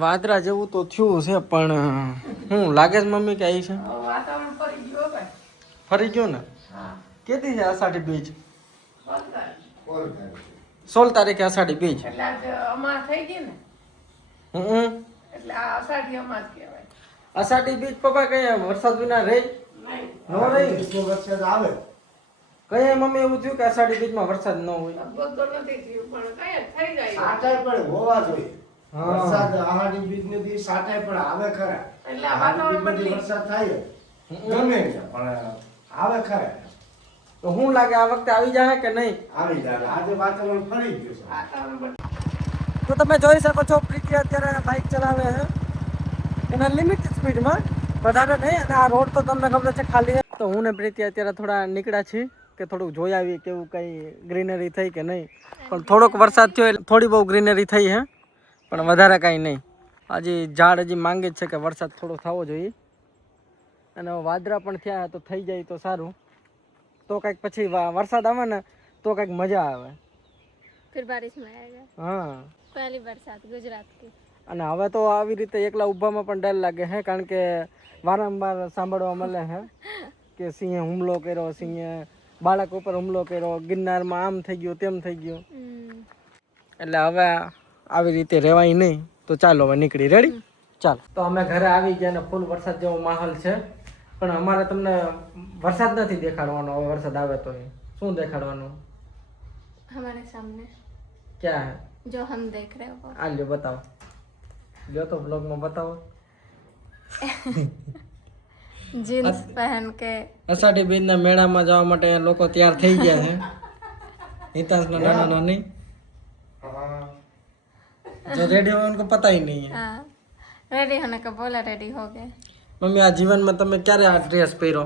વાદરા જેવું તો થયું છે પણ હું લાગે છે મમ્મી કે આવી છે વાતાવરણ ફરી ગયો ભાઈ. ફરી ગયો ને હા. કેદી છે અષાઢી બીજ 16 16 તારીખે અષાઢી બીજ એટલે આજ અમાસ થઈ ગઈ ને હમ એટલે આ અષાઢી અમાસ કહેવાય. અષાઢી બીજ પપ્પા કઈ વરસાદ વિના રહી નહીં. નો રહી વરસાદ આવે કઈ મમ્મી એવું થયું કે અષાઢી બીજમાં વરસાદ ન હોય લગભગ તો નથી થયું પણ કઈ થઈ જાય. સાટાય પણ હોવા જોઈએ હા. વરસાદ આહાડી બીજ ને દી સાટાય પણ આવે ખરા એટલે આ વાતાવરણ આહાડી બીજ બદલી. ને વરસાદ થાય ગમે ત્યાં પણ આવે ખરા તો હું લાગે આ વખતે આવી જાય કે નહીં આવી જાય આજે વાતાવરણ ફરી ગયું છે વાતાવરણ બદલી. તો તમે જોઈ શકો છો પ્રીતિ અત્યારે બાઇક ચલાવે છે એના લિમિટેડ સ્પીડમાં વધારે નહીં અને આ રોડ તો તમને ખબર છે ખાલી છે. તો હું ને પ્રીતિ અત્યારે થોડા નીકળ્યા છીએ કે થોડુંક જોઈ આવીએ કેવું કંઈ ગ્રીનરી થઈ કે નહીં પણ થોડોક વરસાદ થયો એટલે થોડી બહુ ગ્રીનરી થઈ છે પણ વધારે કાંઈ નહીં હજી ઝાડ હજી માંગે જ છે કે વરસાદ થોડો થવો જોઈએ અને વાદળા પણ થયા તો થઈ જાય તો સારું તો કંઈક પછી વરસાદ આવે ને તો કંઈક મજા આવે फिर बारिश में आएगा હા पहली बरसात गुजरात की અને હવે તો આવી રીતે એકલા ઊભામાં પણ ડર લાગે છે કારણ કે વારંવાર સાંભળવા મળે છે કે સિંહે હુમલો કર્યો સિંહે બાળક ઉપર હુમલો કર્યો ગિરનારમાં આમ થઈ ગયું તેમ થઈ ગયું એટલે હવે આવી રીતે રહેવાય નહીં તો ચાલો હવે નીકળી રેડી ચાલો તો અમે ઘરે આવી ગયા ને ફૂલ વરસાદ જેવો માહોલ છે પણ અમારે તમને વરસાદ નથી દેખાડવાનો હવે વરસાદ આવે તો શું દેખાડવાનું हमारे सामने ક્યાં હે जो हम देख रहे हो આ લ્યો બતાવો લ્યો તો બ્લોગમાં બતાવો जीन्स पहन के અષાઢી બીજના મેળામાં જવા માટે લોકો તૈયાર થઈ ગયા છે हितांश ना नाना नानी जो रेडी हो उनको पता ही नहीं है हाँ रेडी होने का बोला रेडी हो गए मम्मी आ जीवन में તમે ક્યારે આ ડ્રેસ પહેરો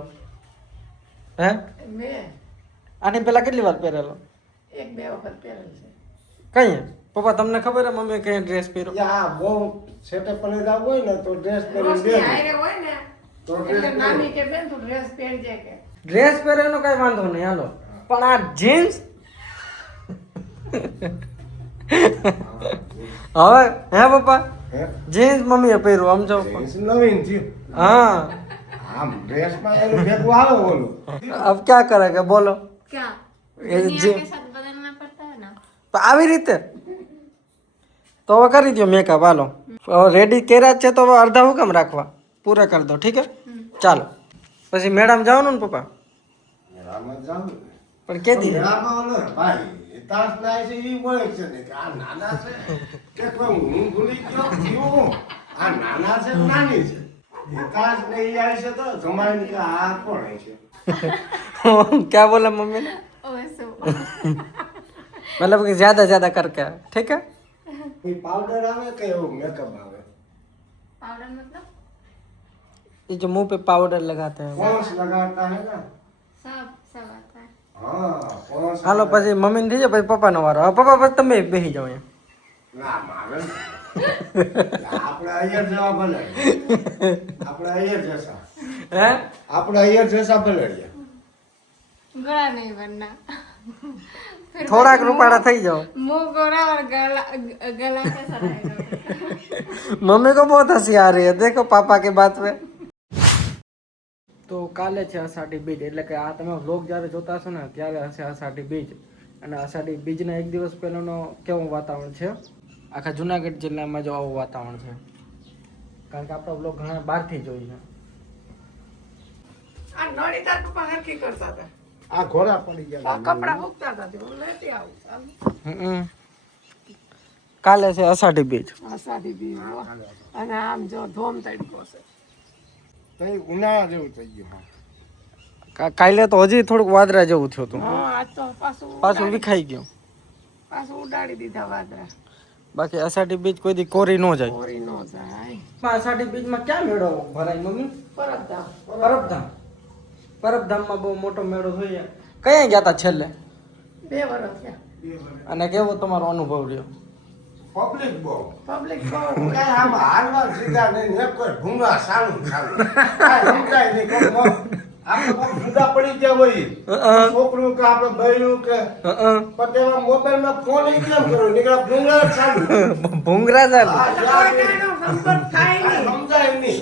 હે મેં આની પહેલા કેટલી વાર પહેરેલો 1-2 વખત પહેરેલ છે. કઈ પપ્પા તમને ખબર હે મમ્મી કઈ ડ્રેસ પહેરો આ બહુ સેટઅપ પર જ હોય ને તો ડ્રેસ પહેરીને રોશની બેસવું. હારે હોય ને તો એટલે ડ્રેસ નાની કે બેન તું ડ્રેસ પહેરજે કે ડ્રેસ પહેરેનો કઈ વાંધો નહીં હાલો પણ આ જીન્સ હવે હે પપ્પા હે? જીન્સ મમ્મીએ પહેર્યું આમ જો જીન્સ નવીન થયું हाँ આમ ડ્રેસમાં એનું ભેગું આવે ઓલું अब क्या करेगा बोलो क्या ये दुनिया जी- के साथ बदलना पड़ता है ना તો આવી રીતે તો હવે કરી દો મેકઅપ હાલો રેડી કર્યા જ છે તો હવે અડધા હુકમ રાખવા પૂરા કરી દો ઠીક હે ચાલો પછી મેડમ જવાનું ને પપ્પા મેળામાં જાઉં ને. પણ કેદી મેળામાં ઓલો ભાઈ હિતાંશ ના છે ઈ બોલે છે ને કે આ નાના છે કે કોઈ હું ભૂલી ગયો થયું આ નાના છે કે નાની છે હિતાંશ ને ઈ આવી છે તો જમાઈને કે આ કોણ છે क्या बोला मम्मी ने ओसो मतलब कि ज्यादा ज्यादा करके ठीक है કોઈ પાવડર આવે કે એવું મેકઅપ આવે पाउडर मतलब ये जो मुंह पे पाउडर लगाते हैं वो। પોન્સ લગાડતા હે ને सब सब आता है હા પોન્સ હાલો પછી મમ્મી ને થઈ જાય પછી પપ્પાનો વારો હવે પપ્પા પછી તમે બેસી જાઓ અહીંયા ના મારે ને. આપણે અહીંયા જવા ભલે આપણે અહીંયા જશા હે આપણે અહીંયા જશા ભલે गोरा नहीं बनना फिर થોડાક રૂપાળા થઈ જાઓ मुंह गोरा और गला कैसा रहेगा मम्मी को बहुत हंसी आ रही है देखो पापा के बात पे તો કાલે છે અષાઢી બીજ એટલે કે આ તમે વ્લોગ જ્યારે જોતા હશો ને ત્યારે હશે અષાઢી બીજ અને અષાઢી બીજના એક દિવસ પહેલાંનો કેવું વાતાવરણ છે આખા જુનાગઢ જિલ્લામાં જો આવું વાતાવરણ છે કારણ કે આપણો વ્લોગ ઘણા બહારથી જોઈ છે આ નળી તાર પપ્પા હરખી કરતા હતા આ ઘોડા પડી ગયા આ કપડા મૂકતા હતા તે હું લેતી આવું ચાલ. કાલે છે અષાઢી બીજ અષાઢી બીજ હો. અને આમ જો ધોમ તડકો છે તો એ ઉનાળા જેવું થઈ ગયું કાલે તો હજી થોડુંક વાદળા જેવું થયું હતું હા આજ તો પાછું પાછું વિખાઈ ગયું ઉડાડી દીધા વાદળા બાકી અષાઢી બીજ કોઈ દી કોરી ન જાય કોરી નો જાય અષાઢી બીજમાં ક્યાં મેળો ભરાય મમ્મી પરત પરબધામ પરબધામમાં બહુ મોટો મેળો જોઈએ કયા ગયા તા છેલ્લે 2 વર્ષ થયા અને કેવો તમારો અનુભવ રહ્યો પબ્લિક બહુ પબ્લિક બહુ કઈ આમ હાલવા સીધા નહીં ને કોઈ ભૂંગા સારું કાંઈ સમજાય નહીં કોઈ આપણે કોઈ જુદા પડી ગયા હોય છોકરું કે આપણે બૈરું કે પણ તેમાં મોબાઈલમાં ફોન ઈ કેમ કરો નીકળા ભૂંગા જ ચાલુ ભૂંગરા ચાલુ આ જ્યાં સંપર્ક થાય કાંઈ નહીં. સમજાય નહીં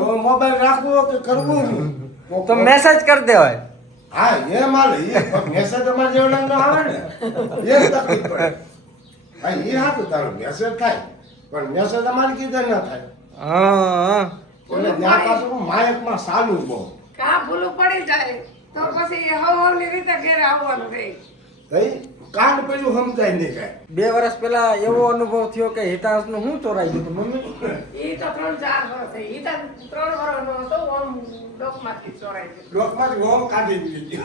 તો મોબાઈલ રાખવો કે કરવું શું? તો મેસેજ કરી દેવાય. હા એ માલે એ મેસેજ તમારે જેવડા ન આવે ને એ તકલીફ પડે. હા એ હાથું તારું મેસેજ થાય પણ મેસેજ અમારે કીધે ન થાય. હા એટલે ત્યાં પાછું માયકમાં સાલું બહુ કા ભૂલું પડી જાય તો પછી હવની રીતે ઘેરે આવવાનું રહે. કઈ કાંડ પડ્યું સમજાય નહીં કાંઈ. 2 વર્ષ પહેલા એવો અનુભવ થયો કે હિતાંશનું હું ચોરાઈ ગયું હતું મમ્મી. ઈ તો 3-4 વર્ષ થઈ. ઈ તો 3 વર્ષનો હતો. ઓમ ડોકમાંથી ચોરાઈ ગયો. લોકમાંથી હોમ કાઢી દીધી.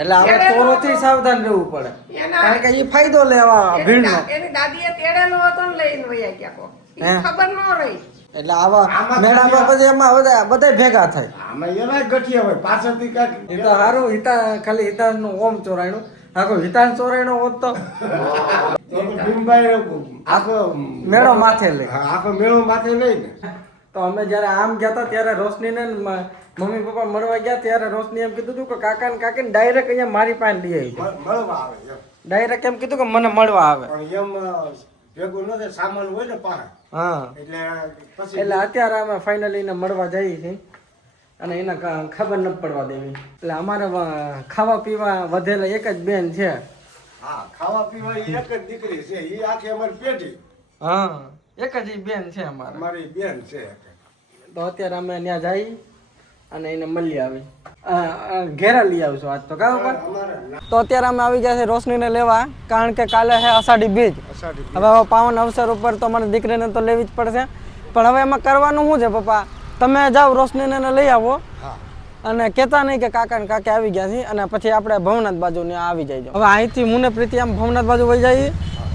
એટલે આપણે ચોરોથી સાવધાન રહેવું પડે એના કારણ કે એ ફાયદો લેવા ભીડનો. એની દાદીએ તેડેલો હતો ને લઈને વયા ગયા કો. ઈ હે? ખબર ન રહી. એટલે આવા આમાં મેળામાં પછી એમાં બધા ભેગા થાય. આમાં એવા ગઠિયા હોય પાછળથી કાંઈક એ તો સારું ખાલી હિતાંશનું ઓમ ચોરાયણું. આખો હિતાંશ ચોરાયણો હોત તો તો ભીમભાઈ આખો મેળો માથે લે. હા, આખો મેળો માથે લઈને તો અમે જ્યારે આમ ગયા હતા ત્યારે રોશનીને ને મમ્મી પપ્પા મળવા ગયા ત્યારે રોશની એમ કીધું હતું કે કાકા ને કાકીને ડાયરેક્ટ અહીંયા મારી પાસે લઈ આવી. મળવા આવે એમ. ડાયરેક્ટ એમ કીધું કે મને મળવા આવે. પણ એમ ભેગું ન થાય સામાન હોય ને પાહે હા એટલે પછી એટલે અત્યારે અમે ફાઇનલી એને મળવા જઈએ છીએ અને એને ખબર ન પડવા દેવી. એટલે અમારે ખાવા પીવા વધેલા એક જ બેન છે. હા ખાવા પીવા ઈ એક જ દીકરી છે ઈ આખી અમારી પેટી હા એક જ ઈ બેન છે અમારે. અમારી બેન છે. તો અત્યારે અમે ત્યાં જઈ અને એને મળી આવી ઘેરા લઈ આવશું આજ તો કાં ઉપર. અમારે તો અત્યારે અમે આવી ગયા છે રોશનીને લેવા કારણ કે કાલે છે અષાઢી બીજ. અષાઢી હવે પાવન અવસર ઉપર તો મારી દીકરીને તો લેવી જ પડશે પણ હવે એમાં કરવાનું શું છે પપ્પા તમે જાઓ રોશનીને લઈ આવો હા અને કહેતા નહીં કે કાકા ને કાકે આવી ગયા છે અને પછી આપણે ભવનાથ બાજુ ને આવી જાય. હવે અહીંથી હું ને પ્રીતિ આમ ભવનાથ બાજુ વહી જઈએ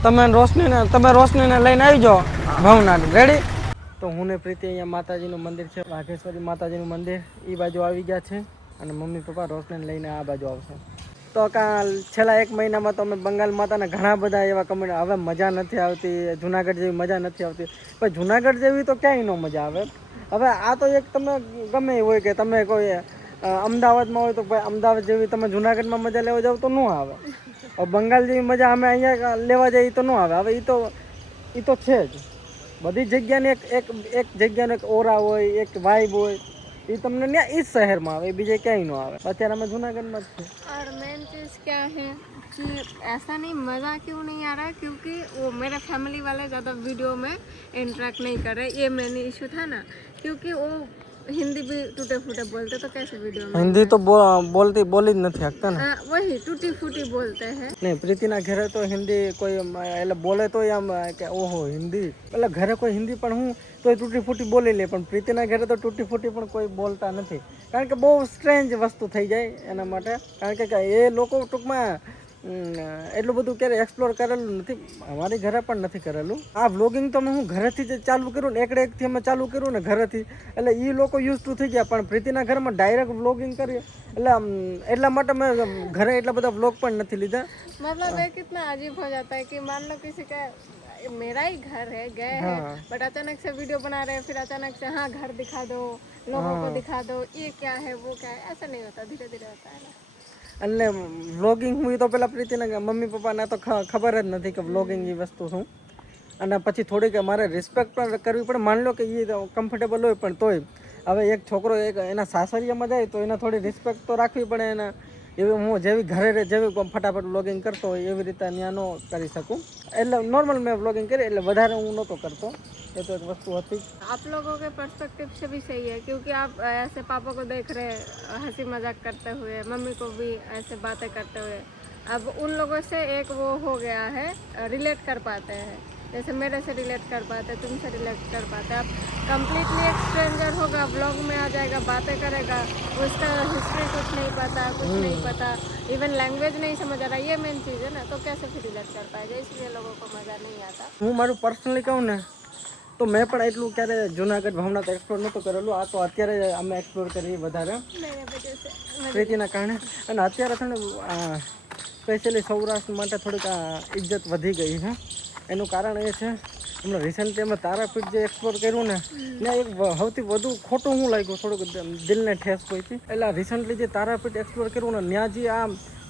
તમે રોશનીને લઈને આવી જાઓ ભવનાથ. રેડી? તો હું ને પ્રીતિ અહીંયા માતાજીનું મંદિર છે વાઘેશ્વરી માતાજીનું મંદિર એ બાજુ આવી ગયા છે અને મમ્મી પપ્પા રોશનીને લઈને આ બાજુ આવશે. તો છેલ્લા 1 મહિનામાં તો અમે બંગાળ માતાના ઘણા બધા એવા કમેન્ટ હવે મજા નથી આવતી જુનાગઢ જેવી મજા નથી આવતી પણ જુનાગઢ જેવી તો ક્યાંય ન મજા આવે. હવે આ તો એક તમે ગમે હોય કે તમે કોઈ અમદાવાદમાં હોય તો ભાઈ અમદાવાદ જેવી તમે જુનાગઢમાં મજા લેવા જાવ તો ન આવે. હવે બંગાળ જેવી મજા અમે અહીંયા લેવા જઈએ તો ન આવે. હવે એ તો છે જ બધી જગ્યાને એક જગ્યાનો એક ઓરા હોય એક વાઇબ હોય ये तुमने ना इस शहर में आवे बीजे क्या ही नो आवे અત્યારે અમે જૂનાગઢમાં જ છે और मेन चीज़ क्या है कि ऐसा नहीं मज़ा क्यों नहीं आ रहा है क्योंकि वो मेरे फैमिली वाले ज़्यादा वीडियो में इंटरेक्ट नहीं कर रहे. ये मेन इशू था ना क्योंकि वो हिंदी भी टूटे फूटे बोलते तो कैसे वीडियो में हिंदी तो बोली જ નથી શકતા ને. वही टूटी फूटी बोलते हैं. નહીં પ્રીતિના ઘરે તો હિન્દી કોઈ એટલે બોલે તો આમ કે ઓહો હિન્દી એટલે ઘરે કોઈ હિન્દી પણ હું તો તૂટી ફૂટી બોલી લે પણ પ્રીતિના ઘરે તો તૂટી ફૂટી પણ કોઈ બોલતા નથી કારણ કે બહુ સ્ટ્રેન્જ વસ્તુ થઈ જાય એના માટે કારણ કે એ લોકો ટૂંકમાં એટલું બધું ક્યારે એક્સપ્લોર કરેલું નથી અમારી ઘરે પણ નથી કરેલું. આ વ્લોગિંગ તો હું ઘરેથી જ ચાલુ કર્યું ને એકથી અમે ચાલુ કર્યું ને ઘરેથી એટલે એ લોકો યુઝ ટુ થઈ ગયા પણ પ્રીતિના ઘરમાં ડાયરેક્ટ વ્લોગિંગ કરીએ એટલે એટલા માટે મેં ઘરે એટલા બધા વ્લોગ પણ નથી લીધા. मतलब ये कितना अजीब हो जाता है कि मान लो किसी का मेरा ही घर है गए हैं बट अचानक से वीडियो बना रहे हैं फिर अचानक से हाँ घर दिखा दो लोगों को दिखा दो ये क्या है वो क्या है ऐसा नहीं होता धीरे धीरे होता है ना. એટલે વ્લોગિંગ હું તો પેલા પ્રીતિના મમ્મી પપ્પાને તો ખબર જ નથી કે વ્લોગિંગ એ વસ્તુ શું અને પછી થોડીક મારે રિસ્પેક્ટ પણ કરવી પડે માની લો કે એ કમ્ફર્ટેબલ હોય પણ તોય હવે એક છોકરો એના સાસરિયામાં જાય તો એને થોડી રિસ્પેક્ટ તો રાખવી પડે એના એવી હું જેવી ઘરે જેવી ફટાફટ વ્લોગિંગ કરતો હોય એવી રીતે ત્યાં ન કરી શકું એટલે નોર્મલ મેં વ્લોગિંગ કરી એટલે વધારે હું નહોતો કરતો ये तो एक वस्तु होती. आप लोगों के पर्सपेक्टिव से भी सही है क्योंकि आप ऐसे पापा को देख रहे हंसी मजाक करते हुए मम्मी को भी ऐसे बातें करते हुए अब उन लोगों से एक वो हो गया है रिलेट कर पाते हैं जैसे मेरे से रिलेट कर पाते तुमसे रिलेट कर पाते अब कम्प्लीटली एक स्ट्रेंजर होगा ब्लॉग में आ जाएगा बातें करेगा उसका हिस्ट्री कुछ नहीं पता कुछ नहीं पता इवन लैंग्वेज नहीं समझ आ रहा ये मेन चीज़ है ना तो कैसे फिर रिलेट कर पाएगा इसलिए लोगों को मज़ा नहीं आता. હું મારું પર્સનલી કહું ને તો મેં પણ એટલું ક્યારે જુનાગઢ ભવનાથ એક્સપ્લોર નહોતું કરેલું આ તો અત્યારે અમે એક્સપ્લોર કરીએ વધારે मेरे वजह से પ્રીતિના કારણે અને અત્યારે છે ને સ્પેશિયલી સૌરાષ્ટ્ર માટે થોડીક ઇજ્જત વધી ગઈ છે એનું કારણ એ છે હમણાં રિસેન્ટલી અમે તારાપીઠ જે એક્સપ્લોર કર્યું ને ત્યાં એક સૌથી વધુ ખોટું શું લાગ્યું થોડુંક દિલને ઠેસ પહોંચી એટલે રિસેન્ટલી જે તારાપીઠ એક્સપ્લોર કર્યું ને ત્યાં જે આ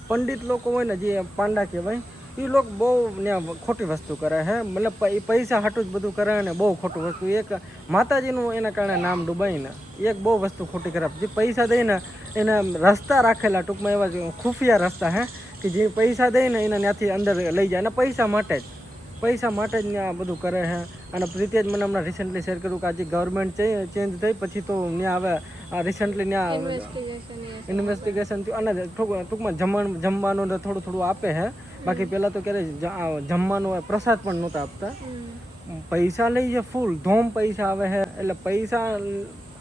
પંડિત લોકો હોય ને જે પાંડા કહેવાય એ લોકો બહુ ત્યાં ખોટી વસ્તુ કરે છે, મતલબ પૈસા હાટું જ બધું કરે ને બહુ ખોટું વસ્તુ. એક માતાજીનું એના કારણે નામ ડૂબાય ને એક બહુ વસ્તુ ખોટી ખરાબ. જે પૈસા દઈને એને રસ્તા રાખેલા ટૂંકમાં એવા જ ખુફિયા રસ્તા હે કે જે પૈસા દઈને એને ત્યાંથી અંદર લઈ જાય અને પૈસા માટે જ ત્યાં બધું કરે છે. અને પ્રીતિએ જ મને હમણાં રિસેન્ટલી શેર કર્યું કે આજે ગવર્મેન્ટ ચેન્જ થઈ પછી તો ત્યાં હવે રિસેન્ટલી ત્યાં ઇન્વેસ્ટિગેશન થયું અને ટૂંકમાં જમવાનું ને થોડું થોડું આપે છે. બાકી પહેલાં તો ક્યારેય જમવાનું પ્રસાદ પણ નહોતા આપતા. પૈસા લઈ છે ફૂલ ધોમ પૈસા આવે છે, એટલે પૈસા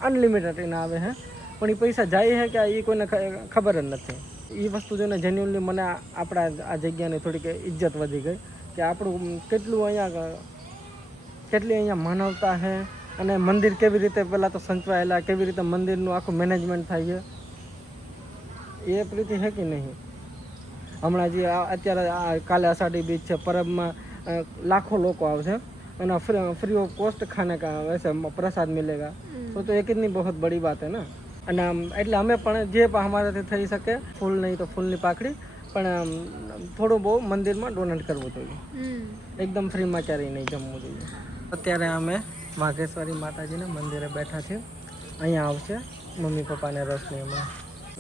અનલિમિટેડ એને આવે છે, પણ એ પૈસા જાય છે કે એ કોઈને ખબર જ નથી. એ વસ્તુ જોઈને જેન્યુઅલી મને આપણા આ જગ્યાની થોડીક ઇજ્જત વધી ગઈ કે આપણું કેટલી અહીંયા માનવતા છે અને મંદિર કેવી રીતે પહેલાં તો સંચવાયેલા, કેવી રીતે મંદિરનું આખું મેનેજમેન્ટ થાય છે એ પ્રીતિ છે કે નહીં. હમણાં જે અત્યારે કાલે અષાઢી બીજ છે, પરબમાં લાખો લોકો આવશે અને फ्री ऑफ कॉस्ट खाने का वैसे प्रसाद मिलेगा तो एक इतनी बहुत बड़ी बात है ना. અને એટલે અમે પણ જે અમારાથી થઈ શકે ફૂલ નહીં તો ફૂલની પાકડી પણ થોડું બહુ મંદિરમાં ડોનેટ કરવું જોઈએ. એકદમ ફ્રીમાં ક્યારેય નહીં જમવું જોઈએ. અત્યારે અમે વાઘેશ્વરી માતાજીના મંદિરે બેઠા છીએ. અહીંયા આવશે મમ્મી પપ્પાને રોશની હમણાં.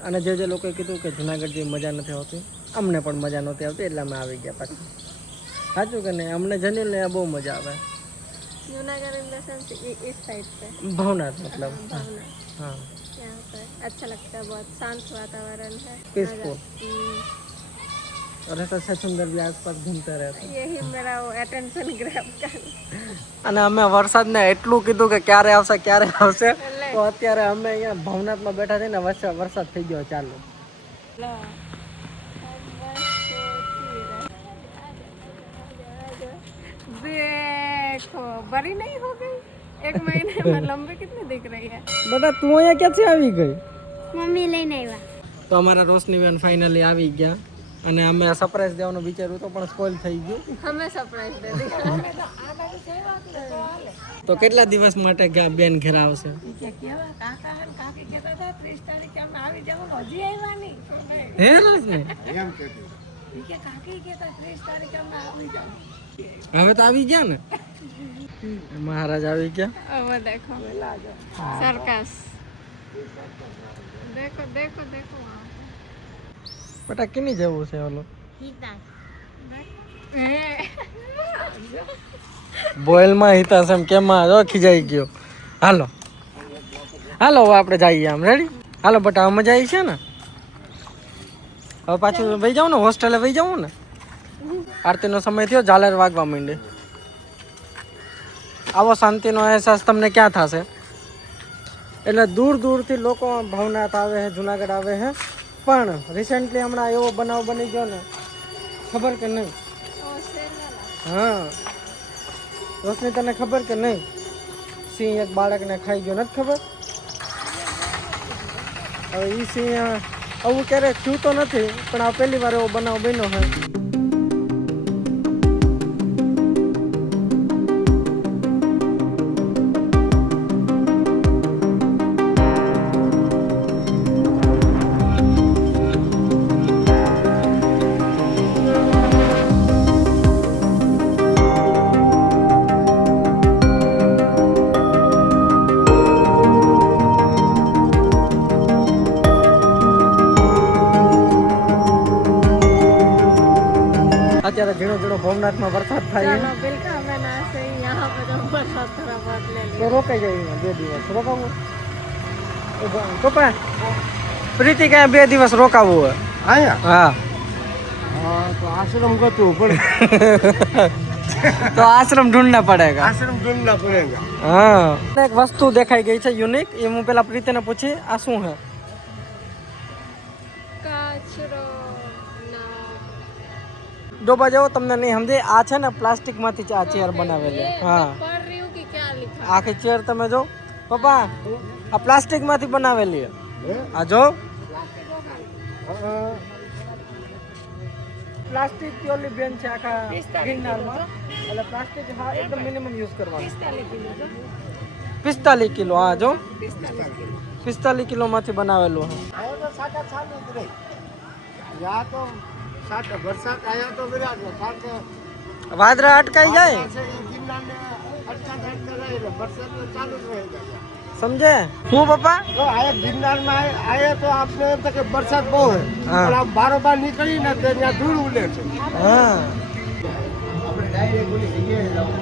અને જે લોકોએ કીધું કે જુનાગઢ જેવી મજા નથી આવતી, અમને પણ મજા નહોતી આવતી એટલે અમે આવી ગયા પાછું. સાચું કે નહીં? અમને જનરલ બહુ મજા આવે. जूनागढ़ इन द सेंस इस साइड पे भवनाथ मतलब भावनाथ हाँ यहाँ पर अच्छा लगता है, बहुत शांत वातावरण है, पीसफुल और ऐसा सचुंदर भी आसपास घूमते रहते. यही मेरा वो अटेंशन ग्रैब कर. અને અમે વરસાદને એટલું કીધું કે ક્યારે આવશે તો અત્યારે અમે અહીંયા ભવનાથમાં બેઠા છીએ ને વરસાદ થઈ ગયો ચાલુ. देखो बड़ी नहीं हो गई, 1 महीने में लंबी कितनी दिख रही है. બેટા તું અહીંયા ક્યાંથી આવી ગઈ? मम्मी लेने आया તો અમારા રોશની બેન ફાઇનલી આવી ગયા અને અમે સરપ્રાઈઝ દેવાનું વિચાર્યું તો પણ સ્પોઇલ થઈ ગયું. हमें सरप्राइज दे दी. તો કેટલા દિવસ માટે બેન ઘરે આવશે? હે રોશની હવે તો આવી ગયા ને? મહારાજ આવી ગયા. वो देखो सर्कस, देखो देखो देखो वहाँ બેટા કેની જવું છે ઓલો બોઇલમાં હિતા છે એમ કેમાં જો ખીજાઈ ગયો. હાલો હવે આપણે જઈએ આમ. રેડી? હાલો બેટા મજા આવી છે ને? હવે પાછું વહી જાઉં ને, હોસ્ટેલે વહી જાઉં ને. આરતીનો સમય થયો, ઝાલર વાગવા માંડે. આવો શાંતિનો અહેસાસ તમને ક્યાં થશે? એટલે દૂર દૂરથી લોકો ભવનાથ આવે છે, જુનાગઢ આવે છે. પણ રિસેન્ટલી હમણાં એવો બનાવ બની ગયો ને, ખબર કે નહીં? હા રોશની તને ખબર કે નહીં? સિંહ એક બાળકને ખાઈ ગયો, નથી ખબર? હવે એ સિંહ આવું ક્યારેય થયું તો નથી પણ આ પહેલી વાર એવો બનાવ બન્યો છે. અત્યારે ઝીણો ઝીણો ભવનાથમાં વરસાદ થાય चलो बिल्कुल हमें ना से यहाँ पे तो बरसात थोड़ा बहुत ले તો રોકાઈ જાય 2 દિવસ રોકાવું. પપ્પા પ્રીતિ ક્યાં 2 દિવસ રોકાવું હોય? અહીંયા હા તો આશ્રમ ગોતવું પડે. તો આશ્રમ ઢૂંઢના પડેગા. આશ્રમ ઢૂંઢના પડેગા. હા એક વસ્તુ દેખાઈ ગઈ છે યુનિક, એ હું પેલા પ્રીતિને પૂછી આ શું છે? कचरो ડોબા જેવો તમને નહીં સમજે. આ છે ને પ્લાસ્ટિક માંથી આ ચેર બનાવેલી. હા पढ़ रही हूँ कि क्या लिखा આખી ચેર તમે જો પપ્પા, આ પ્લાસ્ટિક માંથી બનાવેલી. આ જો પ્લાસ્ટિક की ઓલી બેન છે આખા ગિરનારમાં. એટલે પ્લાસ્ટિક હા એકદમ મિનિમમ યુઝ કરવાનું. 45 કિલો. હા જો 45 કિલો માંથી બનાવેલું છે. હવે તો સાડા ચાલુ જ રહી. યા તો સાથે વરસાદ આવ્યો તો વિરાટ કારણ કે વાદળા અટકાઈ જાય છે એ ગિરનારને અટકાતા રહે એટલે વરસાદ તો ચાલુ જ રહે છે. સમજે હું પપ્પા તો આ ગિરનારમાં આયા તો આપણે એમ થાય કે વરસાદ બહુ હોય હા. પણ આ બારોબાર નીકળીને તો ત્યાં ધૂળ ઉડે છે. હા આપણે ડાયરેક્ટ ઓલી જગ્યાએ જવું.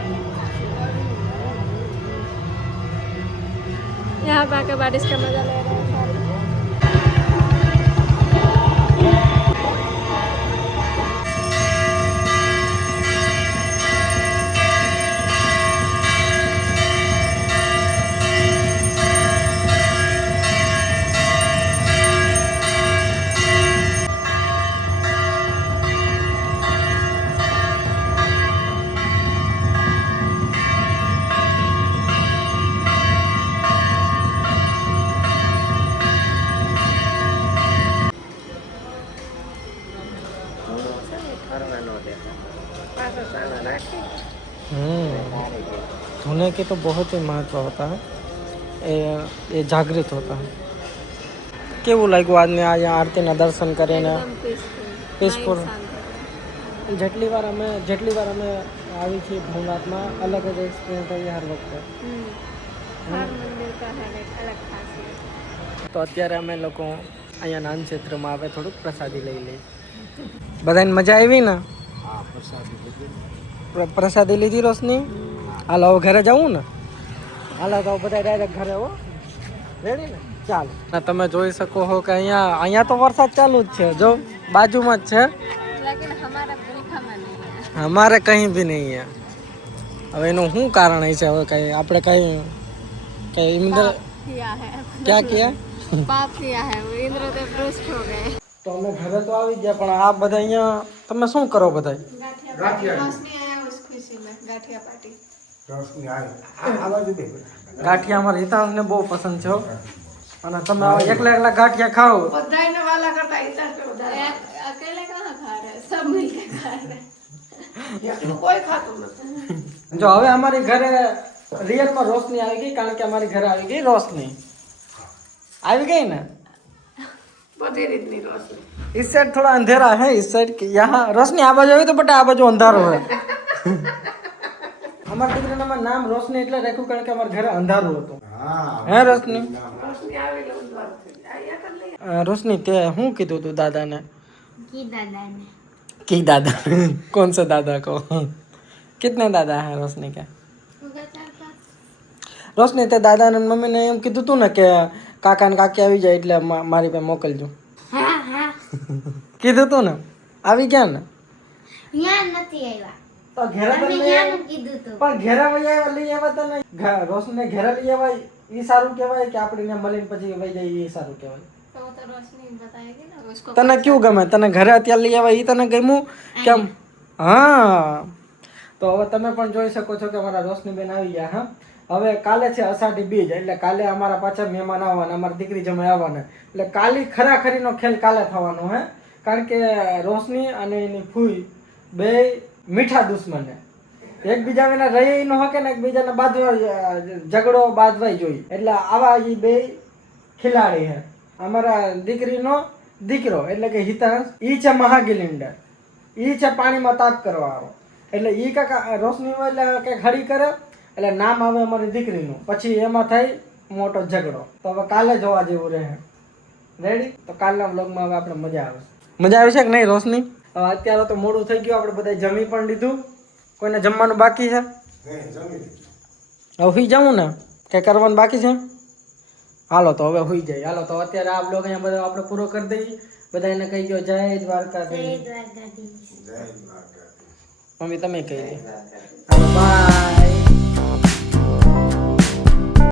यहाँ पे आके बारिश का मजा ले रहे हैं सारे। धोने के तो बहुत ही महत्व होता है ये जागृत होता है કેવું લાગ્યું આજને અહીંયા આરતીના દર્શન કરીને एकदम Peaceful. पीसफुल शांत જેટલી વાર અમે આવી છીએ ભવનાથમાં અલગ જ એક્સપિરિયન્સ થઈ હર વખતે हर मंदिर का है एक अलग खासियत। તો અત્યારે અમે લોકો અહીંયા નાન ક્ષેત્રમાં આવે થોડુંક પ્રસાદી લઈ લઈએ બધાને મજા આવી ને હા પ્રસાદ પ્રસાદી લીધી રોશની હાલો હવે ઘરે જવું ને હાલો તો બધા ડાયરેક્ટ ઘરે હો રેડી ને ચાલો તમે જોઈ શકો છો કે અહીંયા તો વરસાદ ચાલુ જ છે જો બાજુમાં જ છે लेकिन हमारा भूखा में नहीं है। અમારે કहीं भी नहीं है હવે એનું શું કારણ છે હવે કઈ આપણે કઈ ઇન્દ્ર किया है ક્યાં કિયા पाप किया है वो इंद्रदेव रुष्ट हो गए। તો અમે ઘરે તો આવી ગયા પણ આ બધા અહીંયા તમે શું કરો બધા ગાંઠિયા. रोशनी आया उस खुशी में गाठिया पार्टी। રોશની આવી આ બાજુ દે. ગાંઠિયા અમારા હિતાંશને બહુ પસંદ છે હો. અને તમે એકલા એકલા ગાંઠિયા ખાઓ બધાયને વાલા કરતા હિતાશ पे વધારે अकेले कहाँ खा रहे हैं, सब मिलके खा रहे हैं। એકલું કોઈ ખાતું નથી. જો હવે અમારી ઘરે રિયલમાં રોશની આવી ગઈ કારણ કે અમારી ઘરે આવી ગઈ રોશની આવી ગઈ ને બધી રીતની રોશની. इस साइड थोड़ा अंधेरा है इस साइड के यहाँ रोशनी आ बाजू तो बट आ बाजू अंधारो है हमारे દીકરાના નામ રોશની એટલે રાખ્યું કારણ કે અમારા ઘરે અંધારું હતું હા હે રોશની રોશની આવે એટલે ઉદ્ધાર થઈ જાય. અહીંયા કર લઈએ. રોશની તે શું કીધું તું દાદાને की दादा ने की दादा कौन सा दादा को कितने दादा है रोशनी के होगा 4-5। રોશની તે દાદા ને મમ્મી ને એમ કીધું તું ને કે કાકા ને કાકી આવી જાય એટલે મારી પાસે મોકલજો हाँ हाँ કીધું તું ને આવી ગયા ને यहाँ નથી આવ્યા તો ઘેરા તો લઈ ત્યાંનું કીધું તું પણ ઘેરા વયા લઈ આવ્યા તને રોશની ઘેરા લઈ આવ્યા એ સારું કહેવાય કે આપણે ત્યાં મળીને પછી વહી જાય એ સારું કહેવાય तो रोशनी बताएगी ना उसको તને કેવું ગમે તને ઘરે અત્યારે લઈ આવ્યા એ તને ગમ્યું કેમ હા તો હવે તમે પણ જોઈ શકો છો કે અમારા રોશનીબેન આવી ગયા હા હવે કાલે છે અષાઢી બીજ એટલે કાલે અમારા પાછા મહેમાન આવવાના અમારી દીકરી જમાઈ આવવાના એટલે કાલી ખરાખરીનો ખેલ કાલે થવાનો હે કારણ કે રોશની અને એની ફૂઈ બે મીઠા દુશ્મન હે એકબીજા વિના રહી ન શકે ને એકબીજાને બાંધવા ઝઘડો બાંધવાય જોઈએ એટલે આવા એ બે ખિલાડી હે અમારા દીકરીનો દીકરો એટલે કે હિતાંશ ઈ છે મહાગિલિન્ડર ઈ છે પાણીમાં તાપ કરવાવાળો એટલે ઈ કાકા રોશની હોય એટલે કંઈક હરી કરે એટલે નામ આવે અમારી દીકરીનું પછી એમાં થાય મોટો ઝઘડો તો હવે કાલે જોવા જેવું રહે રેડી તો કાલના વ્લોગમાં હવે આપણે મજા આવશે મજા આવી છે કે નહીં રોશની હવે અત્યારે તો મોડું થઈ ગયું આપણે બધા જમી પણ લીધું કોઈને જમવાનું બાકી છે હવે સુઈ જાઉં ને કંઈ કરવાનું બાકી છે હાલો તો હવે સુઈ જાય હાલો તો અત્યારે આ બ્લોગ અહીંયા બધો આપણે પૂરો કરી દઈએ બધા એને કહી ગયો જય દ્વારકાધીશ મમ્મી તમે કહી દે બાય